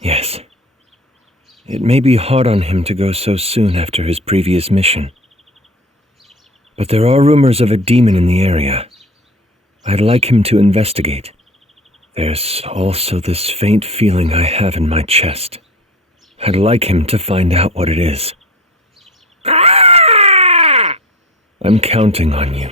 Yes. It may be hard on him to go so soon after his previous mission. But there are rumors of a demon in the area. I'd like him to investigate. There's also this faint feeling I have in my chest. I'd like him to find out what it is. I'm counting on you.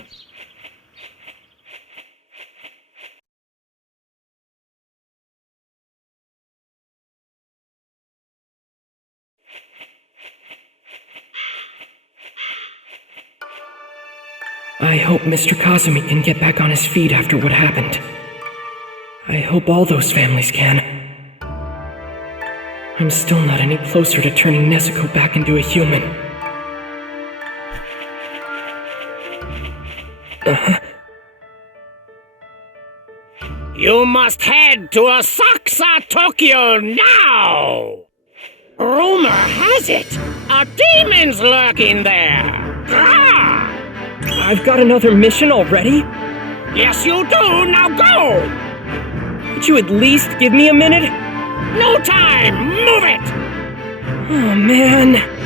I hope Mr. Kazumi can get back on his feet after what happened. I hope all those families can. I'm still not any closer to turning Nezuko back into a human. You must head to Asakusa, Tokyo now! Rumor has it, a demon's lurking there! Ah! I've got another mission already? Yes, you do! Now go! Could you at least give me a minute? No time! Move it! Oh, man.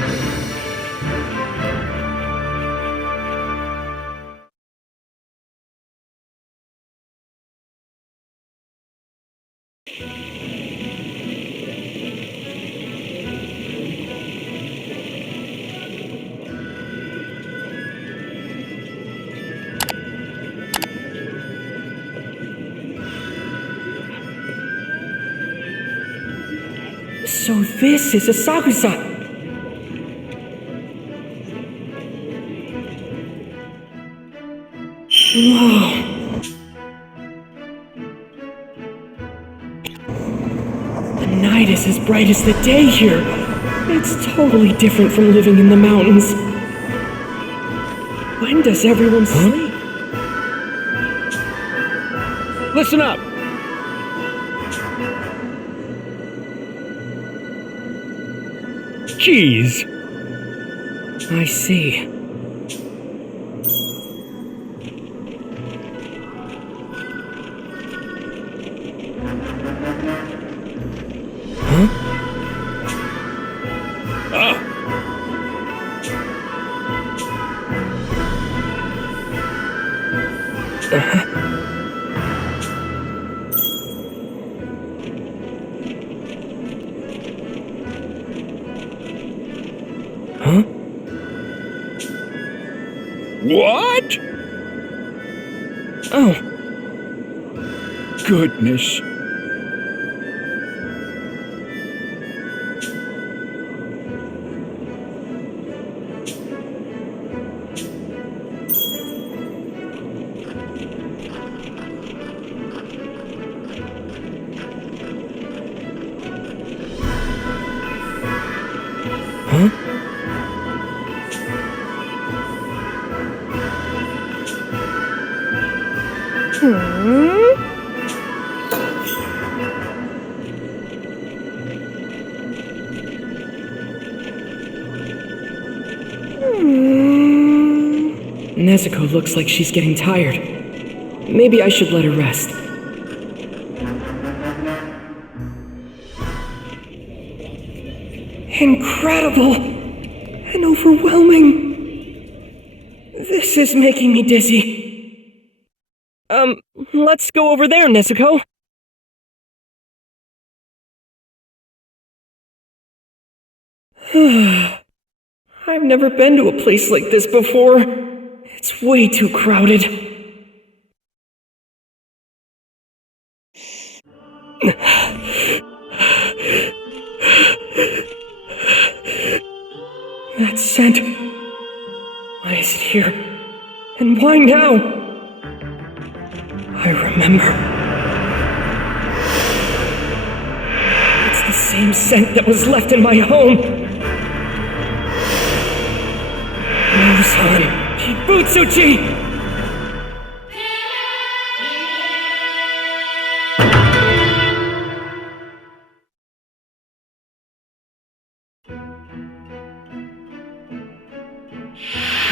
So this is Asakusa! Whoa! The night is as bright as the day here! It's totally different from living in the mountains. When does everyone sleep? Listen up! Jeez. I see. Huh? Oh. Huh? What? Oh. Goodness. Huh? Nezuko looks like she's getting tired. Maybe I should let her rest. Incredible! And overwhelming! This is making me dizzy. Let's go over there, Nezuko. I've never been to a place like this before. It's way too crowded. That scent. Why is it here? And why now? I remember. It's the same scent that was left in my home. Muzan Kibutsuchi!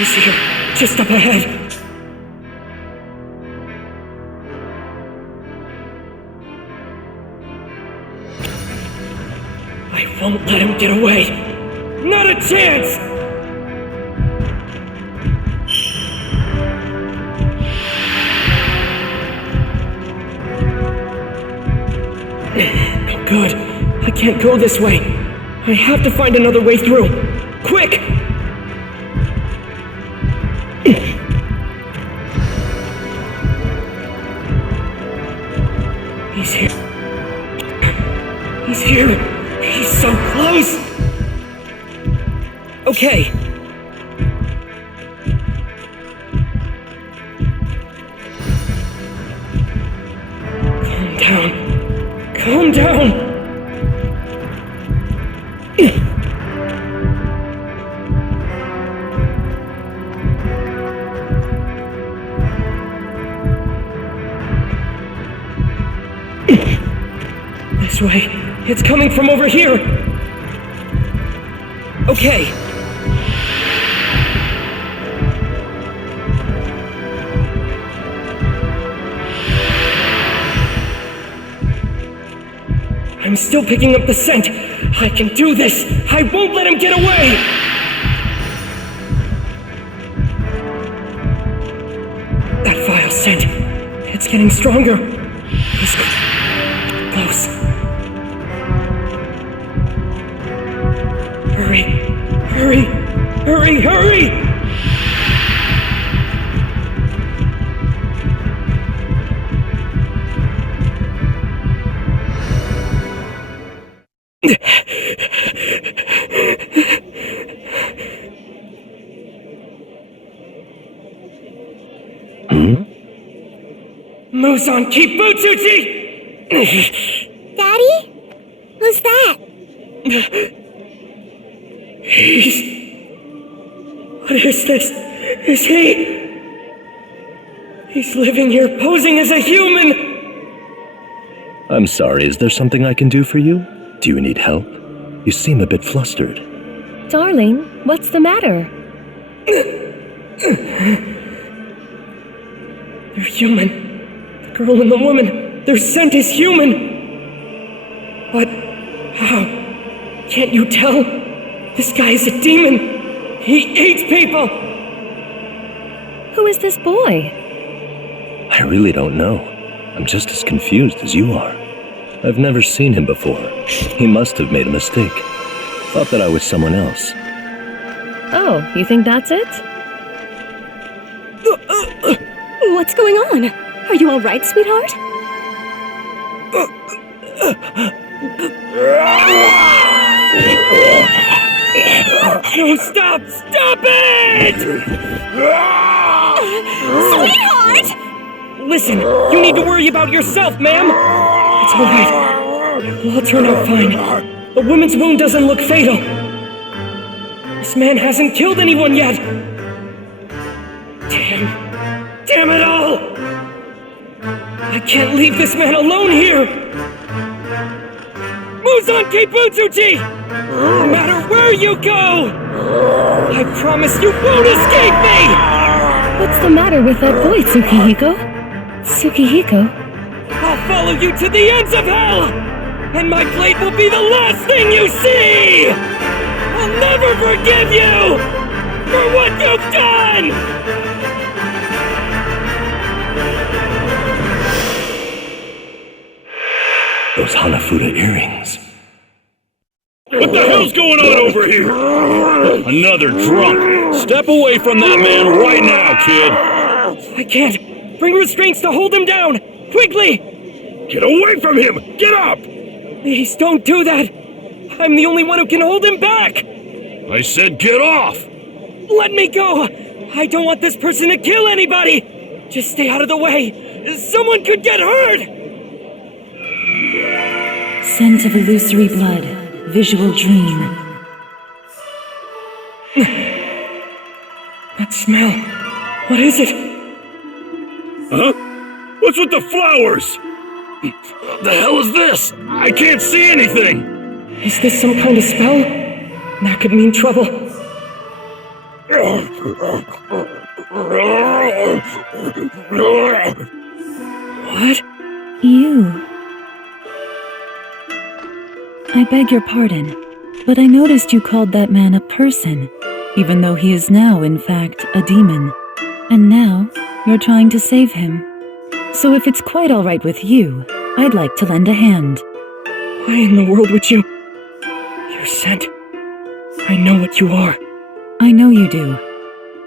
He's here, just up ahead. I won't let him get away. Not a chance! No good. I can't go this way. I have to find another way through. Quick! He's here. He's here. He's so close. Okay. Calm down. Calm down. This way. It's coming from over here. Okay. I'm still picking up the scent. I can do this. I won't let him get away. That vile scent. It's getting stronger. He's close. Hurry! Hurry! Hurry! Hurry! Muzan Kibutsuchi! Daddy? Who's that? What is this? Is he... He's living here posing as a human! I'm sorry, is there something I can do for you? Do you need help? You seem a bit flustered. Darling, what's the matter? They're human. The girl and the woman, their scent is human! But how? Can't you tell? This guy is a demon! He eats people! Who is this boy? I really don't know. I'm just as confused as you are. I've never seen him before. He must have made a mistake. Thought that I was someone else. Oh, you think that's it? What's going on? Are you all right, sweetheart? No, stop! Stop it! Sweetheart! Listen, you need to worry about yourself, ma'am! It's alright. It'll all turn out fine. The woman's wound doesn't look fatal. This man hasn't killed anyone yet! Damn it all! I can't leave this man alone here! Muzan Kibutsuchi! No matter where you go! I promise you won't escape me! What's the matter with that boy, Tsukihiko? Tsukihiko? I'll follow you to the ends of hell! And my blade will be the last thing you see! I'll never forgive you! For what you've done! Those Hanafuda earrings. What the hell's going on over here? Another drunk. Step away from that man right now, kid. I can't. Bring restraints to hold him down! Quickly! Get away from him! Get up! Please don't do that! I'm the only one who can hold him back! I said get off! Let me go! I don't want this person to kill anybody! Just stay out of the way! Someone could get hurt! Scent of illusory blood. Visual dream. That smell. What is it? Huh? What's with the flowers? What the hell is this? I can't see anything! Is this some kind of spell? That could mean trouble. What? You. I beg your pardon, but I noticed you called that man a person, even though he is now, in fact, a demon. And now, you're trying to save him. So if it's quite alright with you, I'd like to lend a hand. Why in the world would you? You're sent. I know what you are. I know you do.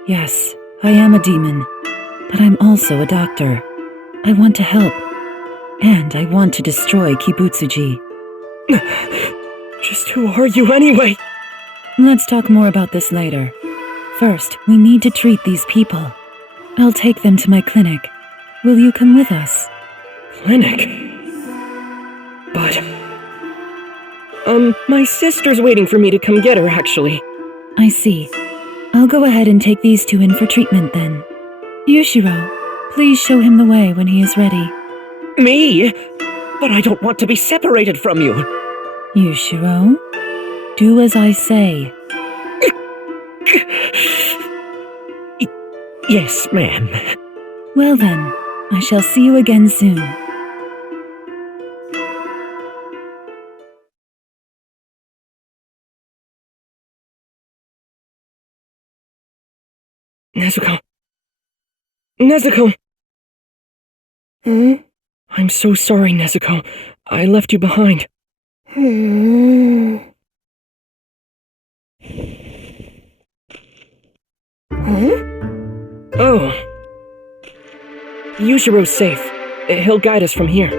Yes, I am a demon, but I'm also a doctor. I want to help, and I want to destroy Kibutsuji. Just who are you anyway? Let's talk more about this later. First, we need to treat these people. I'll take them to my clinic. Will you come with us? Clinic? But... my sister's waiting for me to come get her, actually. I see. I'll go ahead and take these two in for treatment then. Yushiro, please show him the way when he is ready. Me? But I don't want to be separated from you. Yushiro, do as I say. Yes, ma'am. Well then, I shall see you again soon. Nezuko. Nezuko! I'm so sorry, Nezuko. I left you behind. Oh. Yushiro's safe. He'll guide us from here.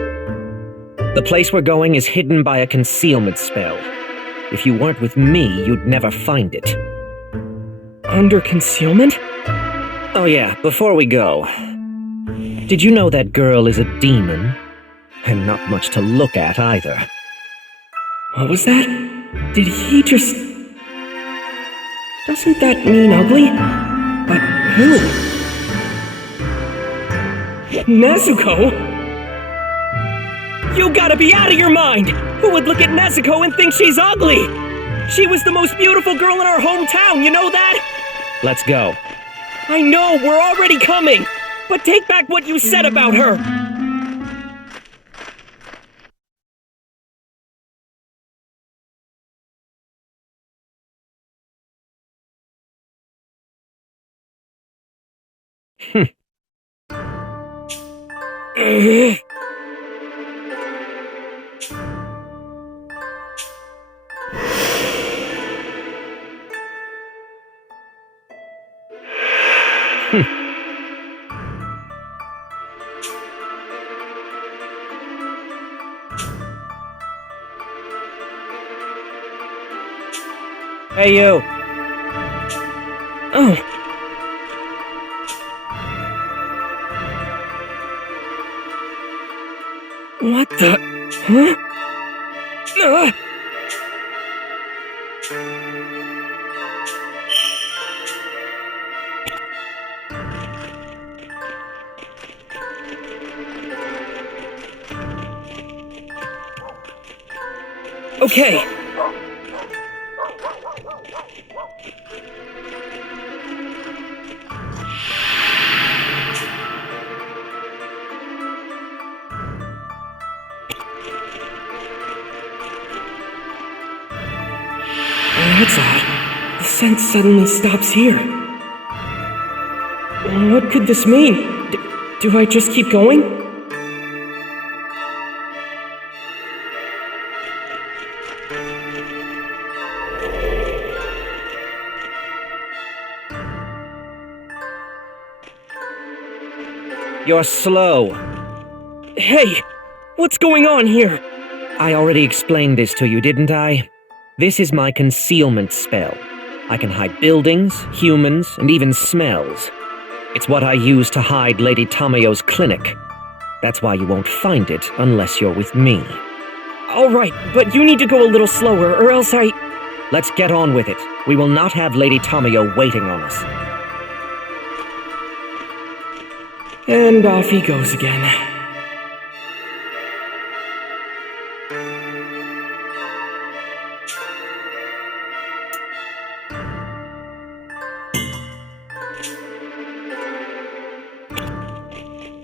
The place we're going is hidden by a concealment spell. If you weren't with me, you'd never find it. Under concealment? Oh yeah, before we go. Did you know that girl is a demon? And not much to look at either. What was that? Did he just... Doesn't that mean ugly? But who? Nezuko? You gotta be out of your mind! Who would look at Nezuko and think she's ugly? She was the most beautiful girl in our hometown, you know that? Let's go. I know, we're already coming! But take back what you said about her! Hey you! Oh. What the... Huh? Okay. That's odd. The scent suddenly stops here. What could this mean? Do I just keep going? You're slow. Hey! What's going on here? I already explained this to you, didn't I? This is my concealment spell. I can hide buildings, humans, and even smells. It's what I use to hide Lady Tamayo's clinic. That's why you won't find it unless you're with me. Alright, but you need to go a little slower, or else I... Let's get on with it. We will not have Lady Tamayo waiting on us. And off he goes again.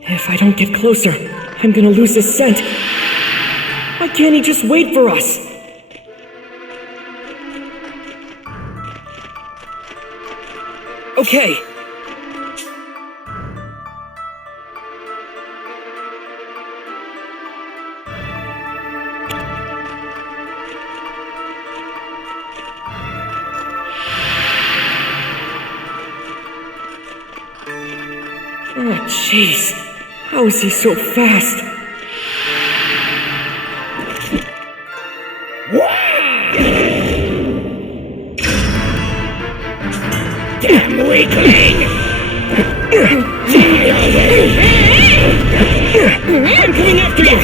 If I don't get closer, I'm gonna lose his scent. Why can't he just wait for us? Okay. Oh, jeez. How is he so fast? Damn weakling! I'm coming after you!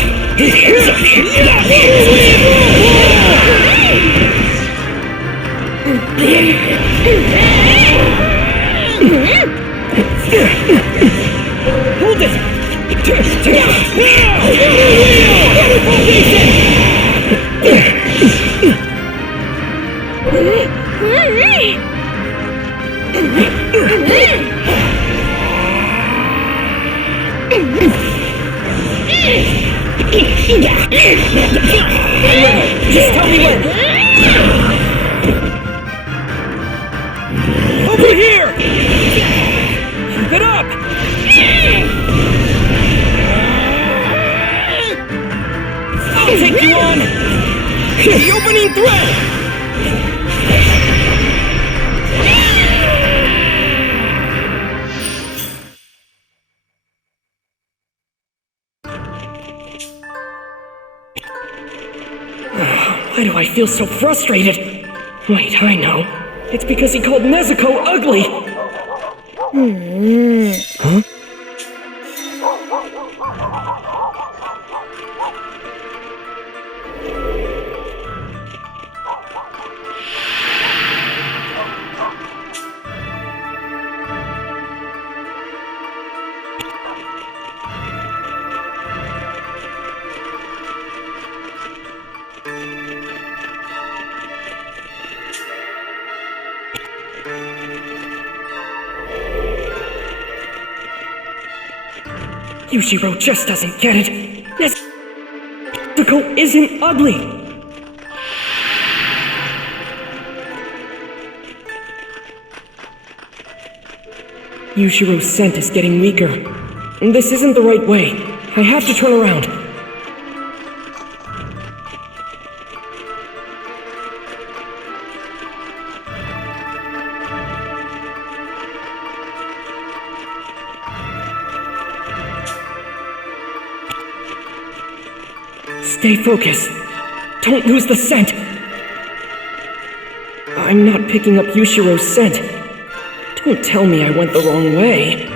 Hold it! Just tell me when! Over here! Keep it up! I'll take you on! The opening thread! Why do I feel so frustrated? Wait, I know. It's because he called Nezuko ugly! Huh? Yushiro just doesn't get it. Nezuko isn't ugly! Yushiro's scent is getting weaker. This isn't the right way. I have to turn around. Stay focused. Don't lose the scent. I'm not picking up Yushiro's scent. Don't tell me I went the wrong way.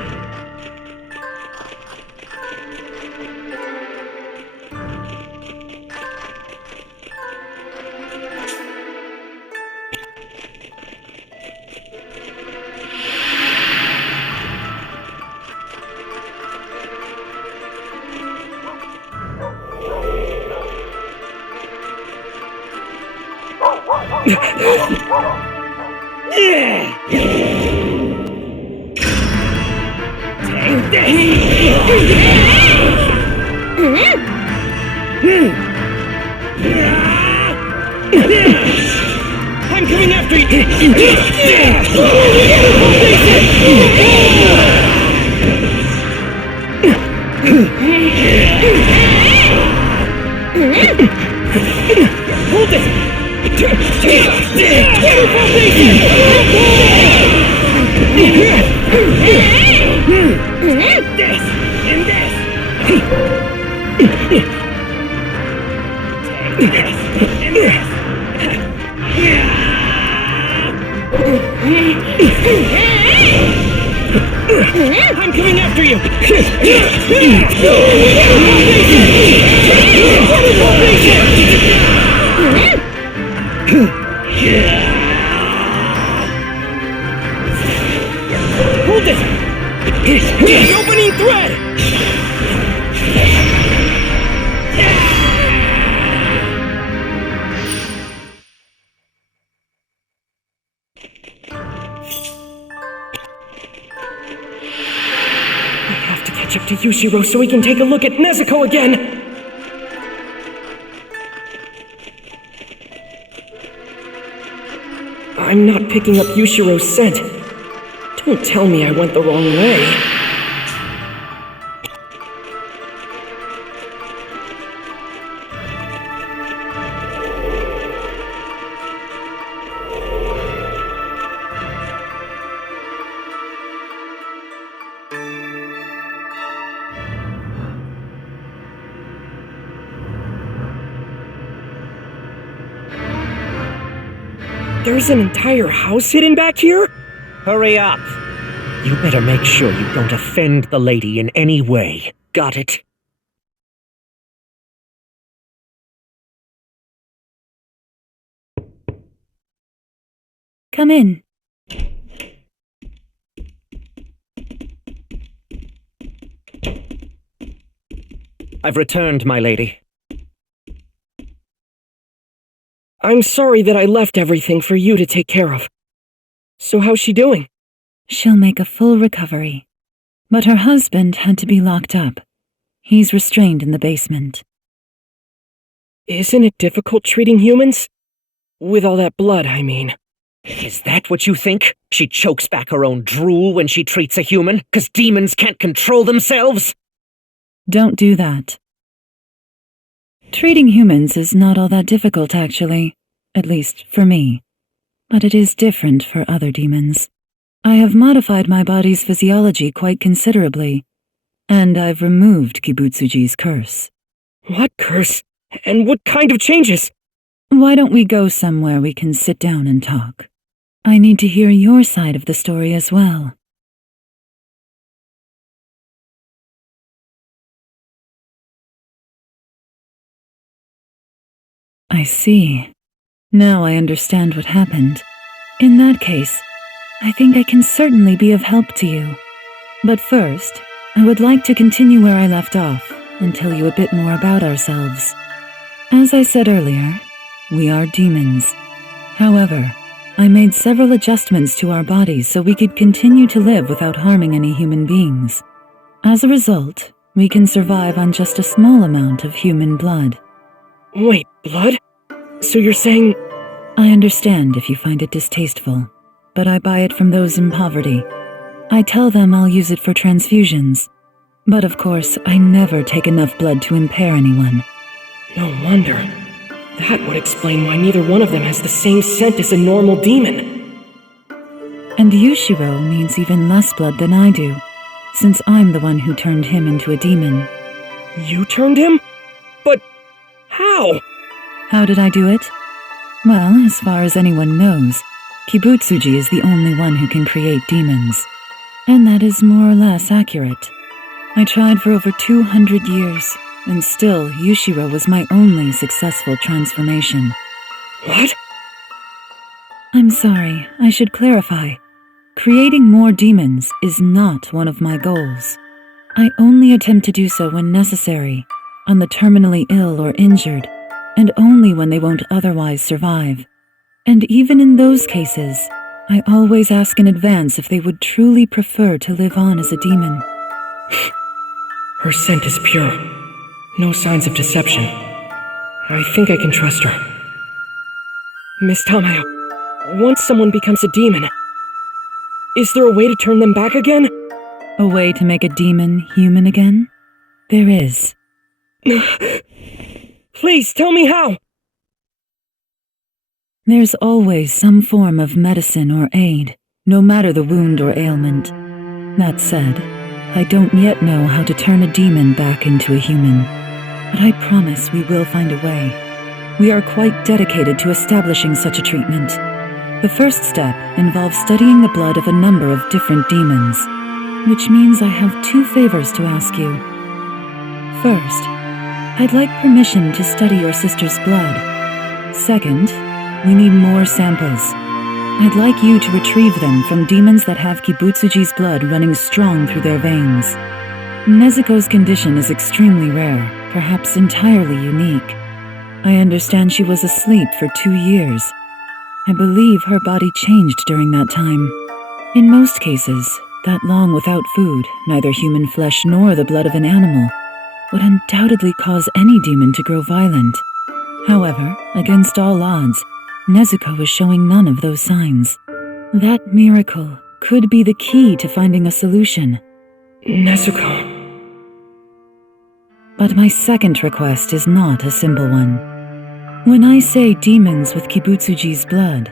I'm coming after Hold it! I'm coming after you! Hold it! The opening thread! I have to catch catch up to Yushiro so we can take a look at Nezuko again! I'm not picking up Yushiro's scent. Don't tell me I went the wrong way. There's an entire house hidden back here? Hurry up! You better make sure you don't offend the lady in any way. Got it? Come in. I've returned, my lady. I'm sorry that I left everything for you to take care of. So how's she doing? She'll make a full recovery. But her husband had to be locked up. He's restrained in the basement. Isn't it difficult treating humans? With all that blood, I mean. Is that what you think? She chokes back her own drool when she treats a human, 'cause demons can't control themselves? Don't do that. Treating humans is not all that difficult, actually. At least for me. But it is different for other demons. I have modified my body's physiology quite considerably. And I've removed Kibutsuji's curse. What curse? And what kind of changes? Why don't we go somewhere we can sit down and talk? I need to hear your side of the story as well. I see. Now I understand what happened. In that case, I think I can certainly be of help to you. But first, I would like to continue where I left off and tell you a bit more about ourselves. As I said earlier, we are demons. However, I made several adjustments to our bodies so we could continue to live without harming any human beings. As a result, we can survive on just a small amount of human blood. Wait, blood? So you're saying... I understand if you find it distasteful, but I buy it from those in poverty. I tell them I'll use it for transfusions. But of course, I never take enough blood to impair anyone. No wonder. That would explain why neither one of them has the same scent as a normal demon. And Yushiro needs even less blood than I do, since I'm the one who turned him into a demon. You turned him? But how? How did I do it? Well, as far as anyone knows, Kibutsuji is the only one who can create demons. And that is more or less accurate. I tried for over 200 years, and still Yushiro was my only successful transformation. What? I'm sorry, I should clarify. Creating more demons is not one of my goals. I only attempt to do so when necessary, on the terminally ill or injured, and only when they won't otherwise survive. And even in those cases, I always ask in advance if they would truly prefer to live on as a demon. Her scent is pure. No signs of deception. I think I can trust her. Miss Tamayo, once someone becomes a demon, is there a way to turn them back again? A way to make a demon human again? There is. Please tell me how! There's always some form of medicine or aid, no matter the wound or ailment. That said, I don't yet know how to turn a demon back into a human. But I promise we will find a way. We are quite dedicated to establishing such a treatment. The first step involves studying the blood of a number of different demons, which means I have 2 favors to ask you. First, I'd like permission to study your sister's blood. Second, we need more samples. I'd like you to retrieve them from demons that have Kibutsuji's blood running strong through their veins. Nezuko's condition is extremely rare, perhaps entirely unique. I understand she was asleep for 2 years. I believe her body changed during that time. In most cases, that long without food, neither human flesh nor the blood of an animal, would undoubtedly cause any demon to grow violent. However, against all odds, Nezuko is showing none of those signs. That miracle could be the key to finding a solution. Nezuko. But my second request is not a simple one. When I say demons with Kibutsuji's blood,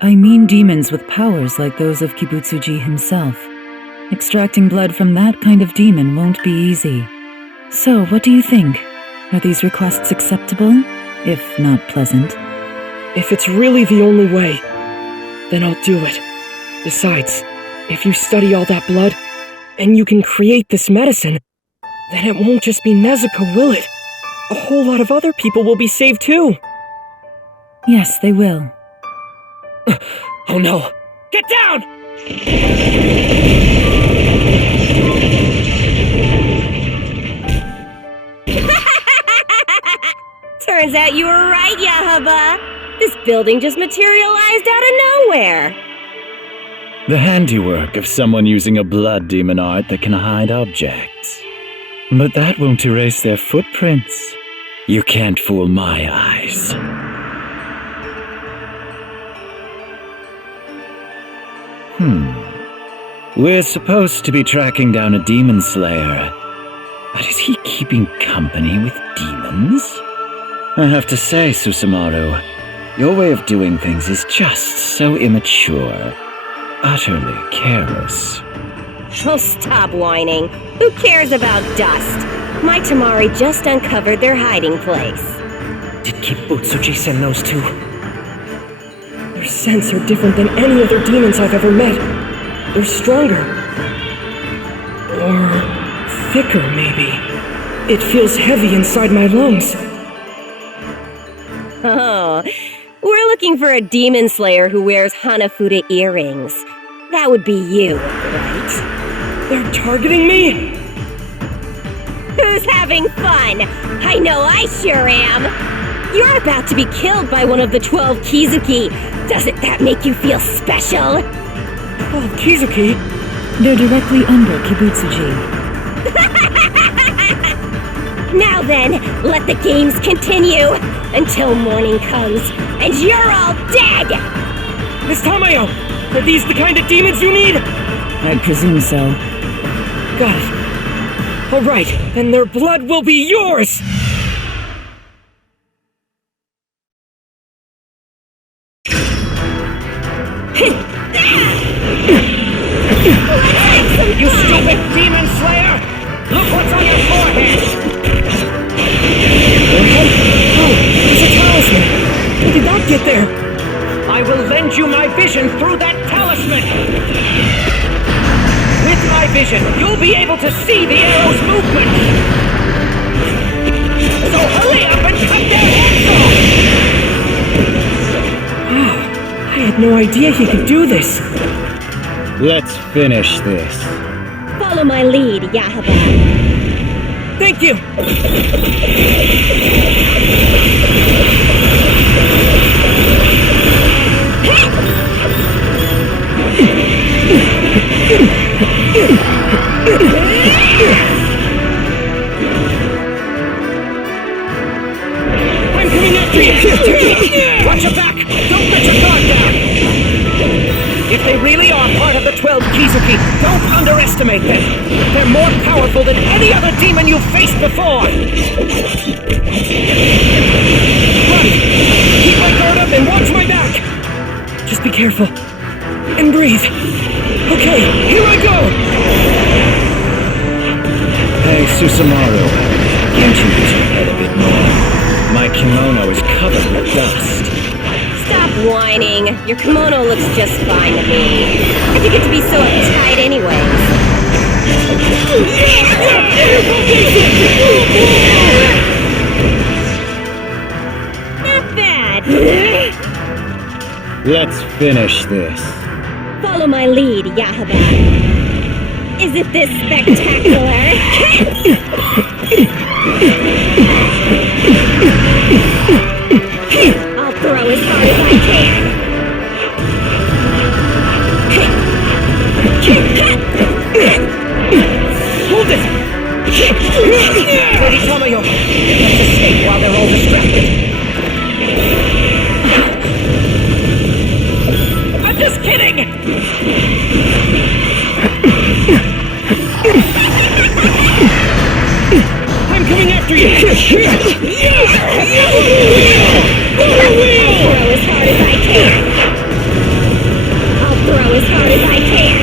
I mean demons with powers like those of Kibutsuji himself. Extracting blood from that kind of demon won't be easy. So, what do you think? Are these requests acceptable, if not pleasant? If it's really the only way, then I'll do it. Besides, if you study all that blood, and you can create this medicine, then it won't just be Nezuko, will it? A whole lot of other people will be saved too. Yes, they will. Oh no! Get down! Turns out you were right, Yahaba. This building just materialized out of nowhere. The handiwork of someone using a blood demon art that can hide objects. But that won't erase their footprints. You can't fool my eyes. We're supposed to be tracking down a demon slayer. But is he keeping company with demons? I have to say, Susumaru, your way of doing things is just so immature. Utterly careless. Oh, stop whining. Who cares about dust? My Tamari just uncovered their hiding place. Did Kibutsuji send those two? Their scents are different than any other demons I've ever met. They're stronger. Or thicker, maybe. It feels heavy inside my lungs. Oh, we're looking for a demon slayer who wears Hanafuda earrings. That would be you, right? They're targeting me? Who's having fun? I know I sure am. You're about to be killed by one of the 12 Kizuki. Doesn't that make you feel special? 12 Kizuki? They're directly under Kibutsuji. Now then, let the games continue until morning comes and you're all dead! Miss Tamayo, are these the kind of demons you need? I presume so. Got it. All right, then their blood will be yours! You stupid demon slayer! Look what's on your forehead! Oh, it's a talisman! How did that get there? I will lend you my vision through that talisman! With my vision, you'll be able to see the arrow's movement! So hurry up and cut their heads off! I had no idea he could do this. Let's finish this. Follow my lead, Yahaba. Thank you! I'm coming after you! Watch your back! Don't let your guard down! If they really are part of the 12 Kizuki, don't underestimate them! They're more powerful than any other demon you've faced before! Run! Keep my guard up and watch my back! Just be careful. And breathe. Okay, here I go! Hey, Susumaru, can't you use your head a bit more? My kimono is covered with dust. Stop whining. Your kimono looks just fine to me. I think it to be so uptight anyway. Not bad. Let's finish this. Follow my lead, Yahaba. Is it this spectacular? I'll throw as hard as I can. Lady Tamayo, let's escape while they're all distracted. I'm just kidding! I'm coming after you! I'll throw as hard as I can! I'll throw as hard as I can!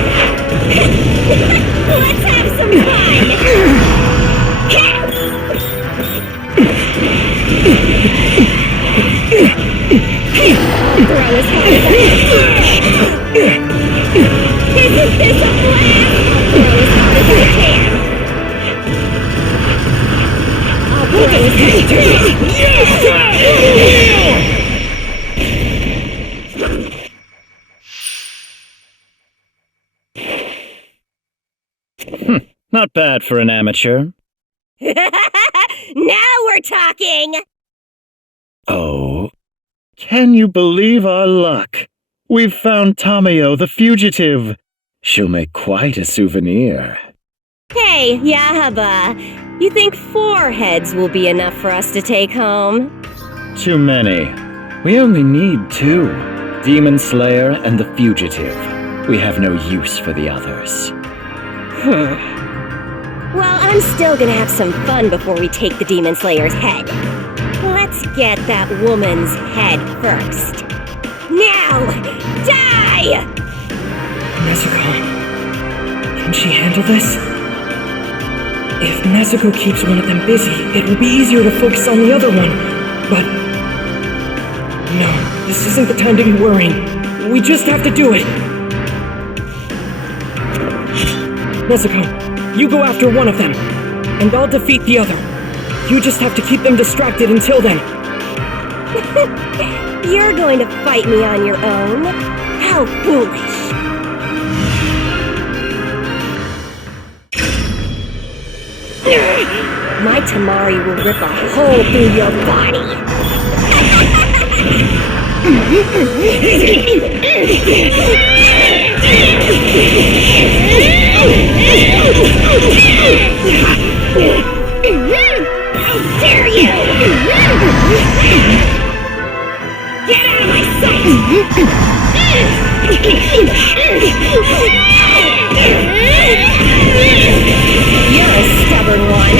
Let's have some fun! I'll throw as hard as I can! Isn't this a blast? I'll throw as hard as I can! I'll throw as hard Not bad for an amateur. Now we're talking! Oh, can you believe our luck? We've found Tamayo the fugitive. She'll make quite a souvenir. Hey, Yahaba, you think 4 heads will be enough for us to take home? Too many. We only need 2. Demon Slayer and the fugitive. We have no use for the others. Well, I'm still gonna have some fun before we take the Demon Slayer's head. Let's get that woman's head first. Now! Die! Nezuko. Can she handle this? If Nezuko keeps one of them busy, it will be easier to focus on the other one. But... no, this isn't the time to be worrying. We just have to do it. Nezuko, you go after one of them, and I'll defeat the other. You just have to keep them distracted until then. You're going to fight me on your own? How foolish! My Tamari will rip a hole through your body! How dare you! Get out of my sight! You're a stubborn one.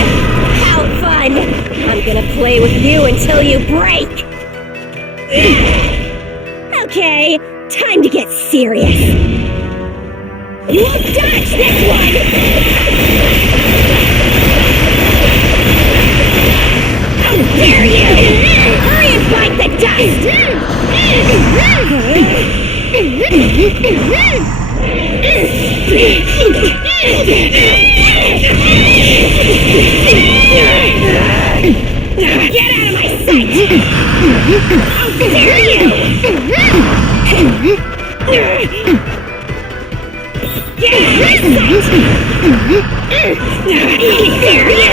How fun! I'm gonna play with you until you break! Okay, time to get serious. You won't dodge this one! How dare you! Hurry and bite the dust! Get out of my sight! How dare you! Get out of my sight! How dare you!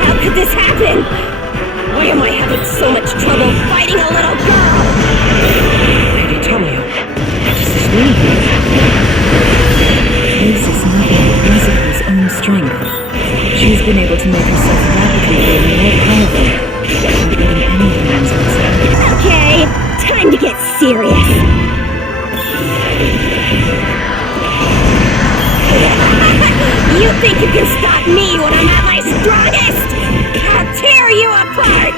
How could this happen? Why am I having so much trouble fighting a little girl? Lady Tamayo, what does this mean? This is nothing but Nezuko's own strength. She's been able to make herself rapidly grow more powerful, including any demons outside. Okay, time to get serious. You think you can stop me when I'm at my strongest? I'll tear you apart!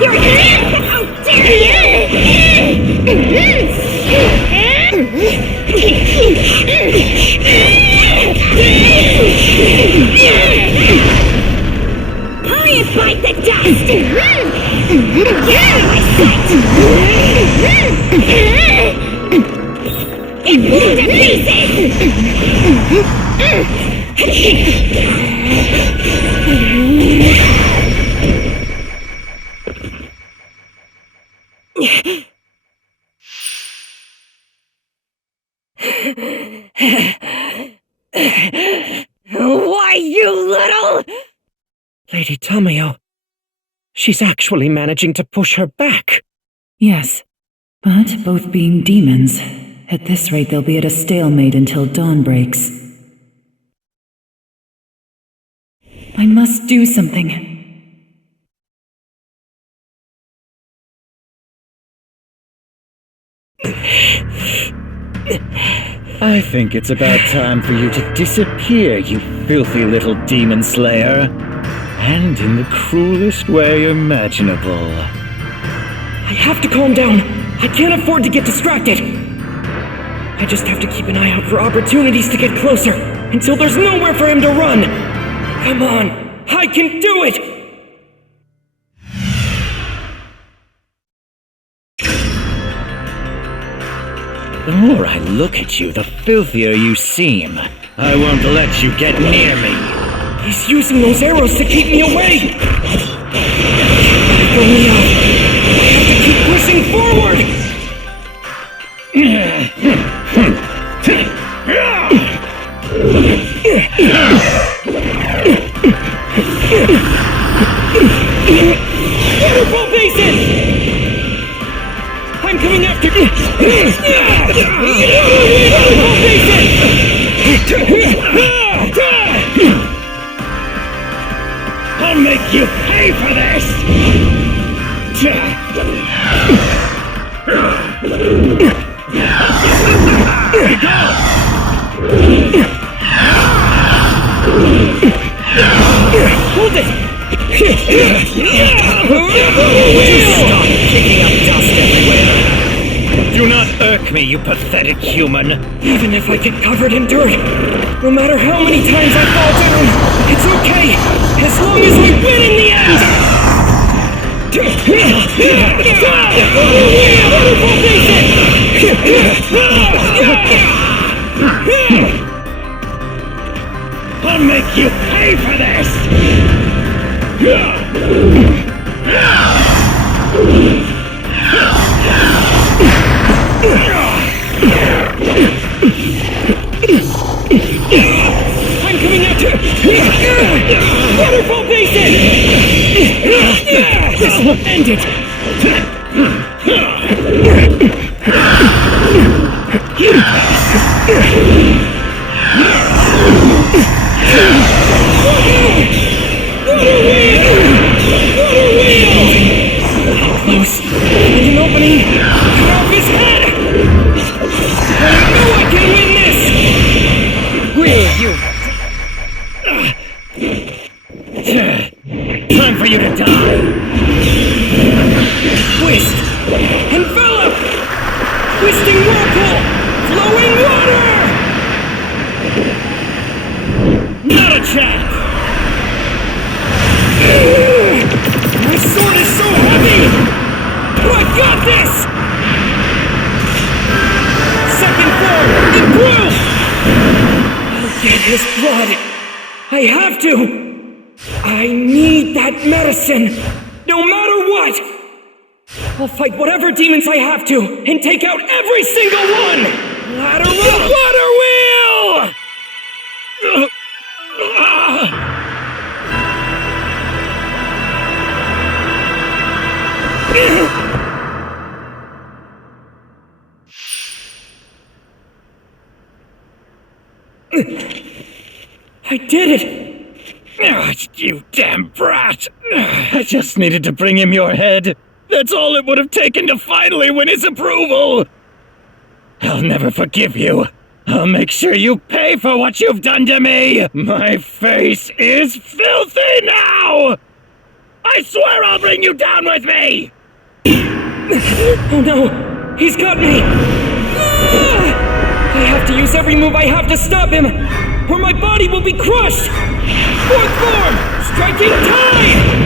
You're dead! How dare Hurry and bite the dust! Get out of my sight! Get blown to pieces! Why, you little... Lady Tamayo, she's actually managing to push her back. Yes, But both being demons, at this rate they'll be at a stalemate until dawn breaks. I must do something. I think it's about time for you to disappear, you filthy little demon slayer. And in the cruelest way imaginable. I have to calm down. I can't afford to get distracted. I just have to keep an eye out for opportunities to get closer until there's nowhere for him to run. Come on, I can do it! The more I look at you, the filthier you seem. I won't let you get near me. He's using those arrows to keep me away! Go, Leo. I have to keep pushing forward! Waterfall Basin! I'm coming after you! Waterfall Basin! I'll make you pay for this! Hold it! Stop kicking up dust everywhere! Do not irk me, you pathetic human! Even if I get covered in dirt, no matter how many times I fall down, it's okay, as long as we win in the end! Waterfall Basin! I'll make you pay for this! I'm coming at you! Waterfall Basin! This will end it! Close! And an opening! Cut off his head! I know I can win this! Will you? Time for you to die! Twist! Envelop! Twisting whirlpool! Flowing water! Not a chance! My sword is so heavy! But I've got this! Second form! Improve! I'll get his blood! I have to! I need that medicine! No matter what! I'll fight whatever demons I have to and take out every single one! Lateral water wheel! I did it! You damn brat! I just needed to bring him your head. That's all it would have taken to finally win his approval! I'll never forgive you. I'll make sure you pay for what you've done to me! My face is filthy now! I swear I'll bring you down with me! Oh no! He's got me! I have to use every move I have to stop him, or my body will be crushed! Fourth form! Striking time!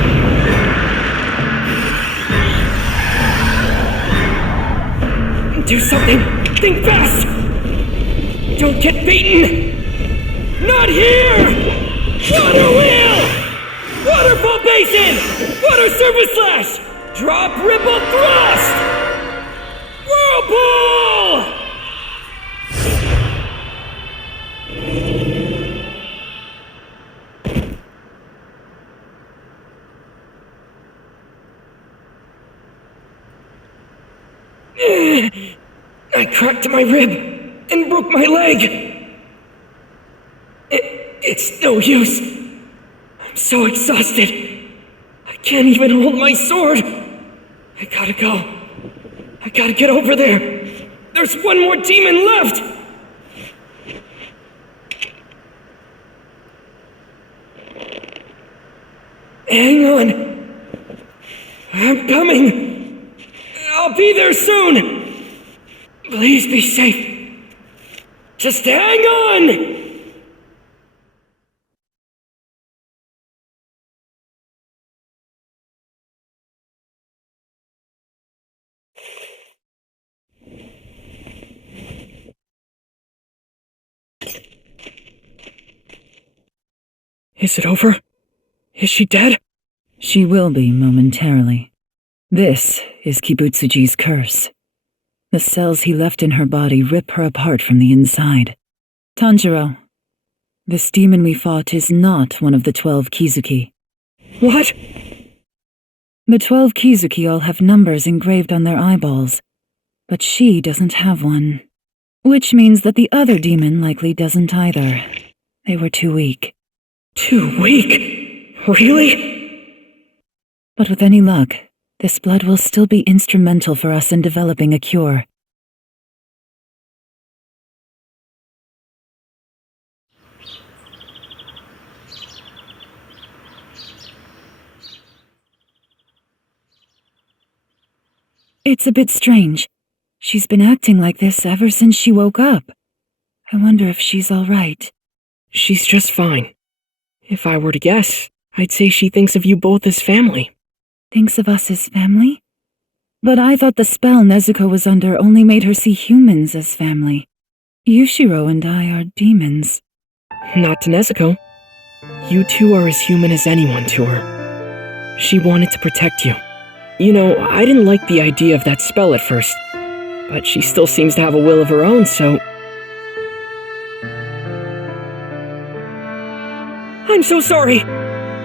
Do something! Think fast! Don't get beaten! Not here! Water wheel! Waterfall Basin! Water surface slash! Drop ripple thrust! Whirlpool! I cracked my rib and broke my leg. It's no use. I'm so exhausted. I can't even hold my sword. I gotta go. I gotta get over there. There's one more demon left. Hang on. I'm coming. I'll be there soon. Please be safe. Just hang on! Is it over? Is she dead? She will be momentarily. This is Kibutsuji's curse. The cells he left in her body rip her apart from the inside. Tanjiro, this demon we fought is not one of the 12 Kizuki. What? The 12 Kizuki all have numbers engraved on their eyeballs, but she doesn't have one. Which means that the other demon likely doesn't either. They were too weak. Too weak? Really? But with any luck, this blood will still be instrumental for us in developing a cure. It's a bit strange. She's been acting like this ever since she woke up. I wonder if she's all right. She's just fine. If I were to guess, I'd say she thinks of you both as family. Thinks of us as family? But I thought the spell Nezuko was under only made her see humans as family. Yushiro and I are demons. Not to Nezuko. You two are as human as anyone to her. She wanted to protect you. You know, I didn't like the idea of that spell at first, but she still seems to have a will of her own, so... I'm so sorry!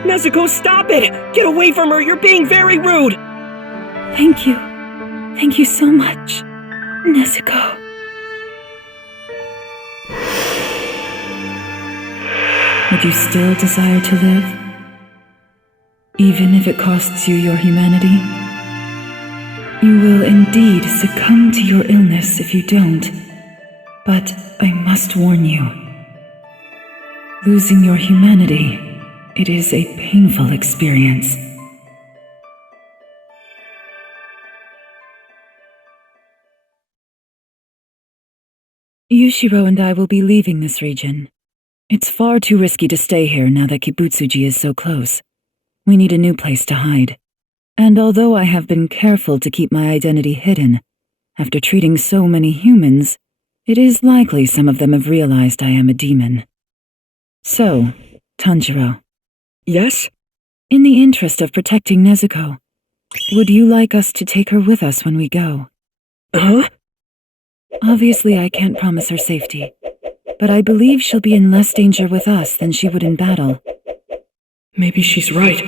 Nezuko, stop it! Get away from her! You're being very rude! Thank you. Thank you so much, Nezuko. Would you still desire to live? Even if it costs you your humanity? You will indeed succumb to your illness if you don't. But I must warn you. Losing your humanity, it is a painful experience. Yushiro and I will be leaving this region. It's far too risky to stay here now that Kibutsuji is so close. We need a new place to hide. And although I have been careful to keep my identity hidden, after treating so many humans, it is likely some of them have realized I am a demon. So, Tanjiro. Yes? In the interest of protecting Nezuko, would you like us to take her with us when we go? Huh? Obviously, I can't promise her safety, but I believe she'll be in less danger with us than she would in battle. Maybe she's right.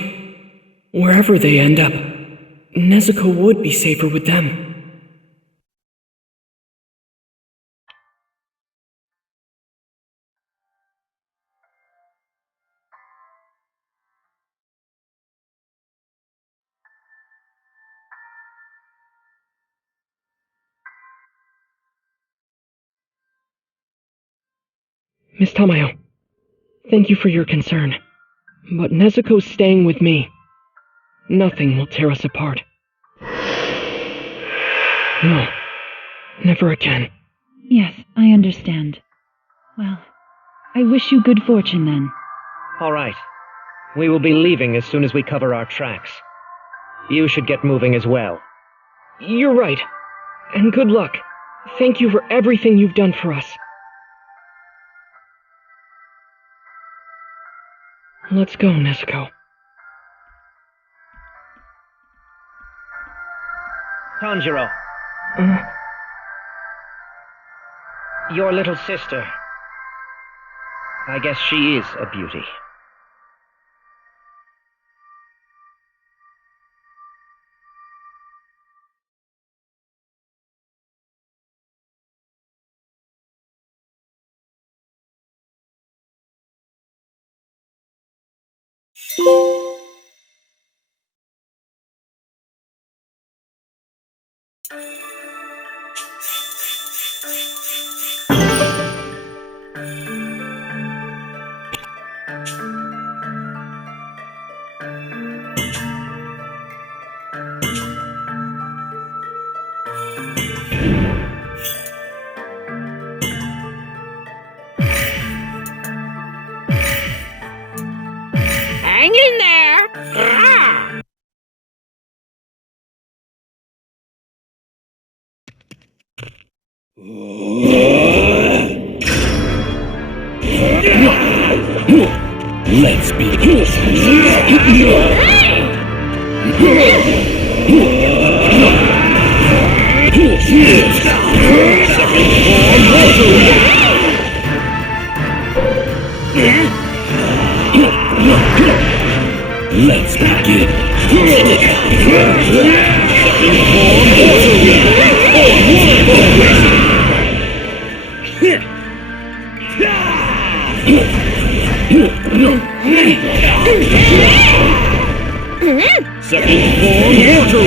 Wherever they end up, Nezuko would be safer with them. Miss Tamayo, thank you for your concern. But Nezuko's staying with me. Nothing will tear us apart. No, never again. Yes, I understand. Well, I wish you good fortune then. All right. We will be leaving as soon as we cover our tracks. You should get moving as well. You're right. And good luck. Thank you for everything you've done for us. Let's go, Nezuko. Tanjiro. Your little sister. I guess she is a beauty. Hang in there! Grrr. Let's begin. Let's begin. Second form water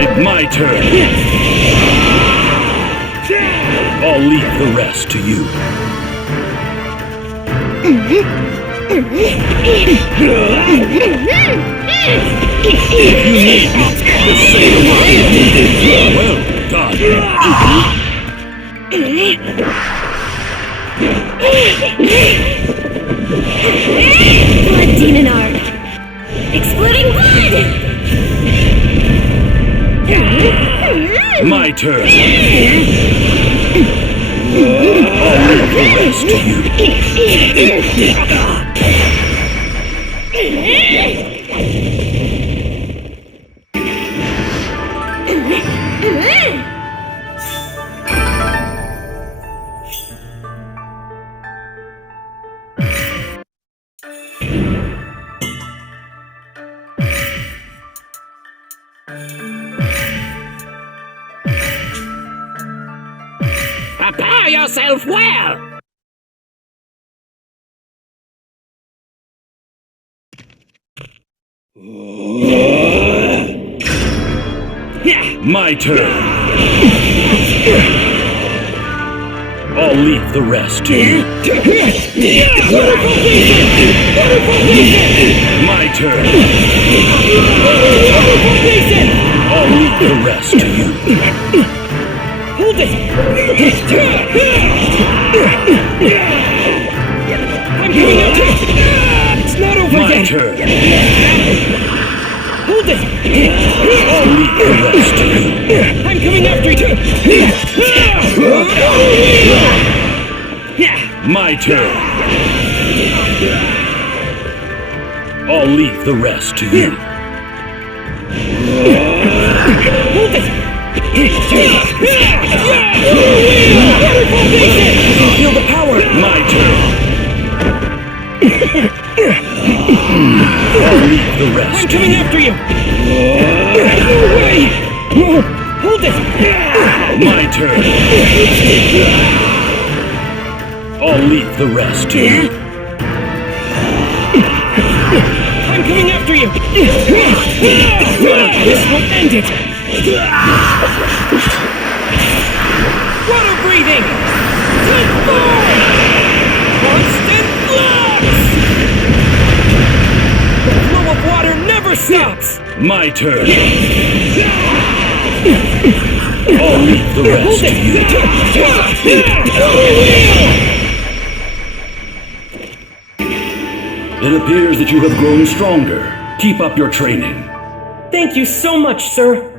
It's my turn. I'll leave the rest to you. If you need me, just say the word. Well done. Blood demon art! Exploding blood! My turn. I'll leave the rest to you. Prepare yourself well! My turn. I'll leave the rest to you. My turn. I'll leave the rest to you. Hold it! I'm coming up! It's not over My yet! turn. Hold it! I'll leave the rest to you. I'm coming after you! My turn. I'll leave the rest to you. Hold it! Feel the power! My turn. I'll leave the rest I'm to coming you. after you! No way! No! Hold it! My turn. I'll leave the rest to you. I'm coming after you! This will end it! Water breathing! Take form! Constant flux! The flow of water never stops! My turn. I'll leave the rest to you. It appears that you have grown stronger. Keep up your training. Thank you so much, sir.